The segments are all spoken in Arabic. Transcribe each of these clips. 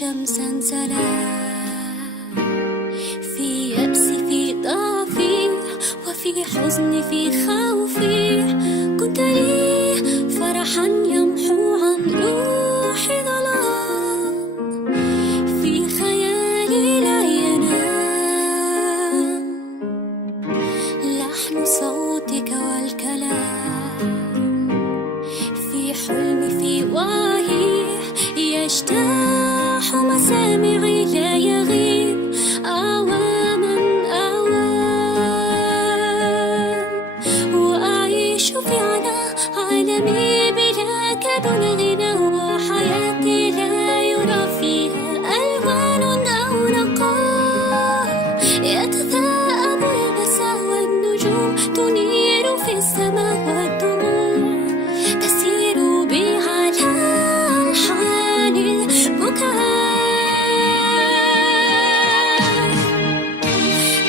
شمسا سلام في يأسي في ضعفي وفي حزني في خوفي كنت لي فرحا يمحو عن روحي ظلام في خيالي لا ينام لحن صوتك والكلام في حلمي في وعي يجتاح مسامعي لا يغيب أعواما أعوام وأعيش في عالمي بلا كدن غنى وحياتي لا يرى فيها ألوان أو نقاء يتثاءب المساء والنجوم تنير في السماء والدموع تسير بي على ألحان البكاء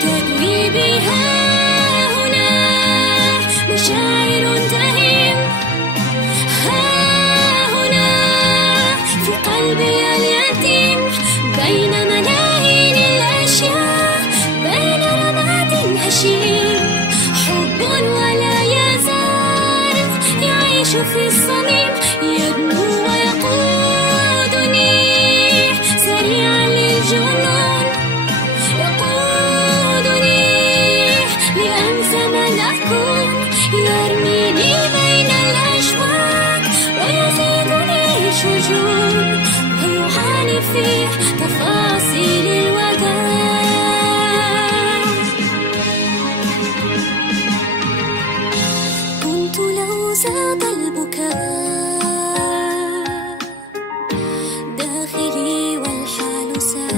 تروي بها هنا مشاعر تهيم ها هنا في قلبي اليتيم بين ملايين الأشياء بين رماد هشيم حب ولا يزال يعيش في الصميم يدنو ويقودني سريعا للجنون يقودني لأنسى من أكون يرميني بين الأشواك ويزيدني شجون ويعاني في تفاصيل الوداع كنت لو زاد البكاء داخلي والحال ساء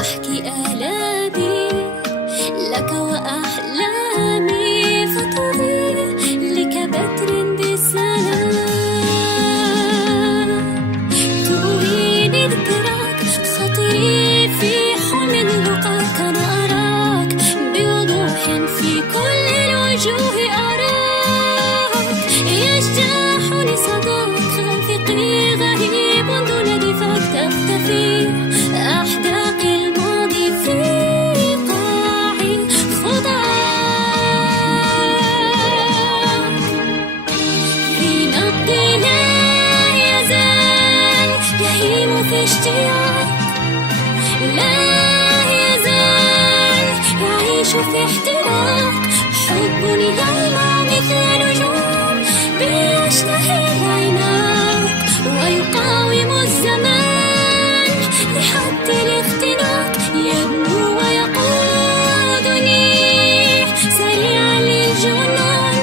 أحكي آلامي لك وأحلامي فتضيء لك بدر بسلام تؤويني ذكراك خطيري في حلم لقاك أنا أراك بوضوح في كل الوجوه أراك يجتاحني صداك خافقي غريب دون دفاك تختفي أحداق الماضي في قاعي خضاك في نبضي لا يزال يهيم في اشتياق لا يزال يعيش في احتراق حبني يلمع مثل نجوم بيشتهي العناق ويقاوم الزمان لحد الاختناق يدنو ويقودني سريعا للجنون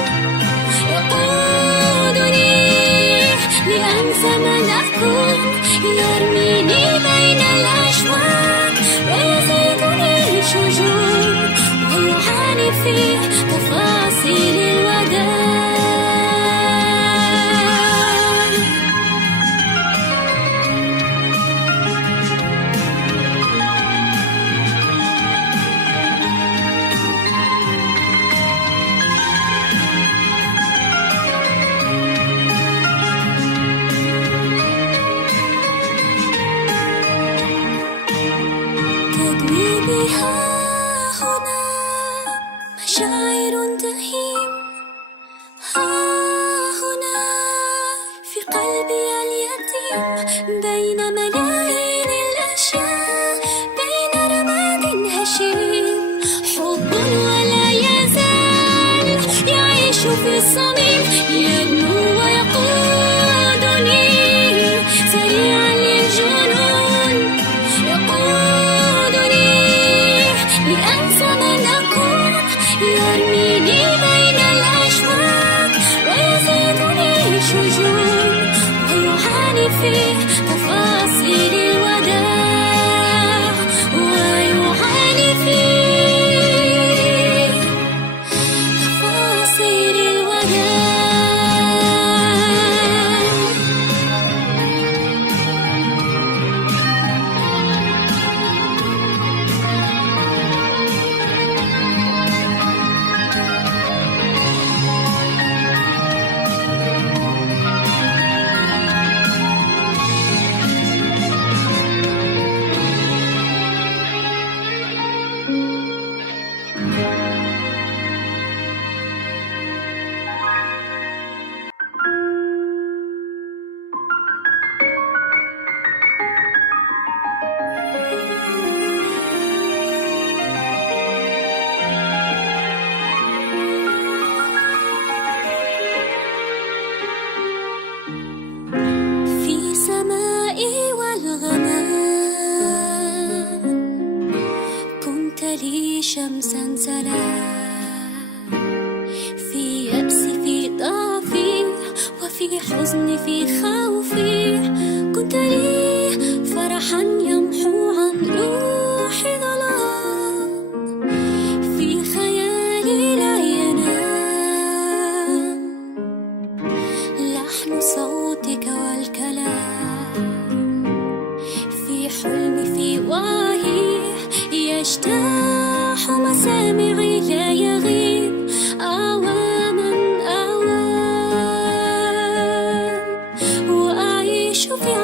يقودني لأنسى من أكون يرميني بين الأشواك ويزيدني شجون ويعاني في تفاصيل الوداع تدوي بها هنا مشاعر تهيم ها هنا في قلبي اليتيم بين ملايين الأشياء بين رماد هشيم حب ولا يزال يعيش في الصميم يدنو ويقودني سريعا للجنون يقودني لأنسى من أكون يرميني بين الأشواك ويزيدني شجون ويعاني في تفاصيل الوداع ويعاني في تفاصيل الوداع أبغي شمسا سلام، في يأسي في ضعفي وفي حزني في خوفي، كنت لي فرحا يمحو عن روحي ظلام، في خيالي لا ينام لحن صوتك والكلام، في حلمي في وعي يجتاح مسامعي لا يغيب أعواما أعوام، وأعيش في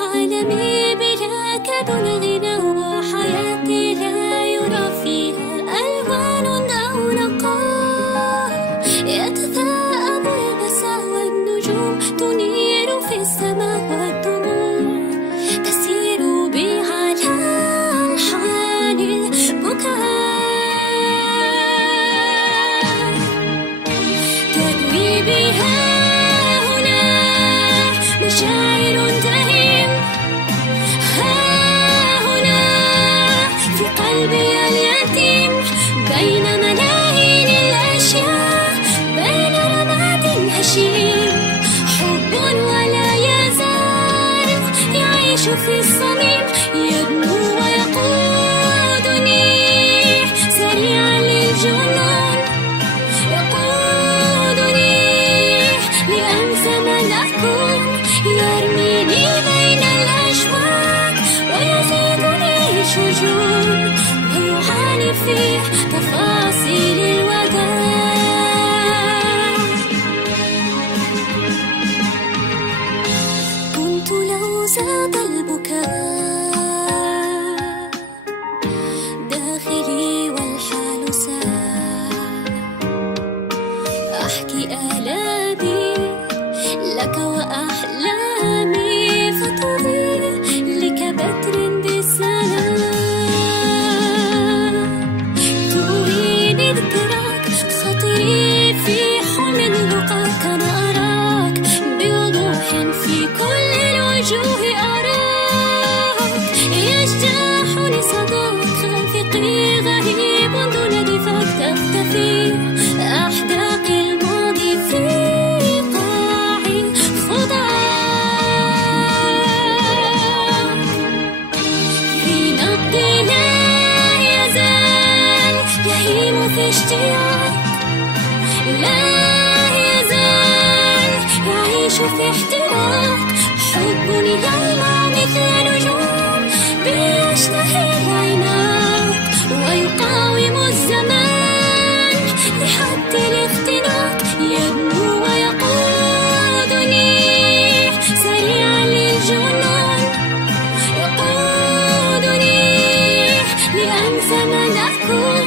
عالمي بلا كدن غنى، وحياتي لا يرى فيها ألوان أو نقاء، يتثاءب المساء والنجوم تنير في السماء، والدموع تسير بي على ألحان البكاء، تروي بها هنا مشاعر تهيم، ها هنا في قلبي اليتيم، بين ملايين الأشياء، بين رماد هشيم، حب ولا يزال يعيش في الصميم، يدنو ويقودني سريعا للجنون، يقودني لأنسى من أكون، يرميني بين الأشواك ويزيدني شجون، ويعاني في تفاصيل الوداع. كنت لو زاد البكاء داخلي والحال ساء، أحكي آلامي لك وأحلامي، فتضيء لك بدر بالسلام، تؤويني ذكراك خطري في حلم لقاك، أنا أراك بوضوح في كل الوجوه، أراك يجتاحني صداك، خافقي غريب دون دفاك، تختفي أحداق الماضي في قاعي خضعك، في نبضي لا يزال يهيم في اشتياق، لا يزال يعيش في احتراق، حبني يلمع مثل نجوم بيشتهي العناق، ويقاوم الزمان لحد الاختناق، يدنو ويقودني سريعا للجنون، يقودني لأنسى من أكون،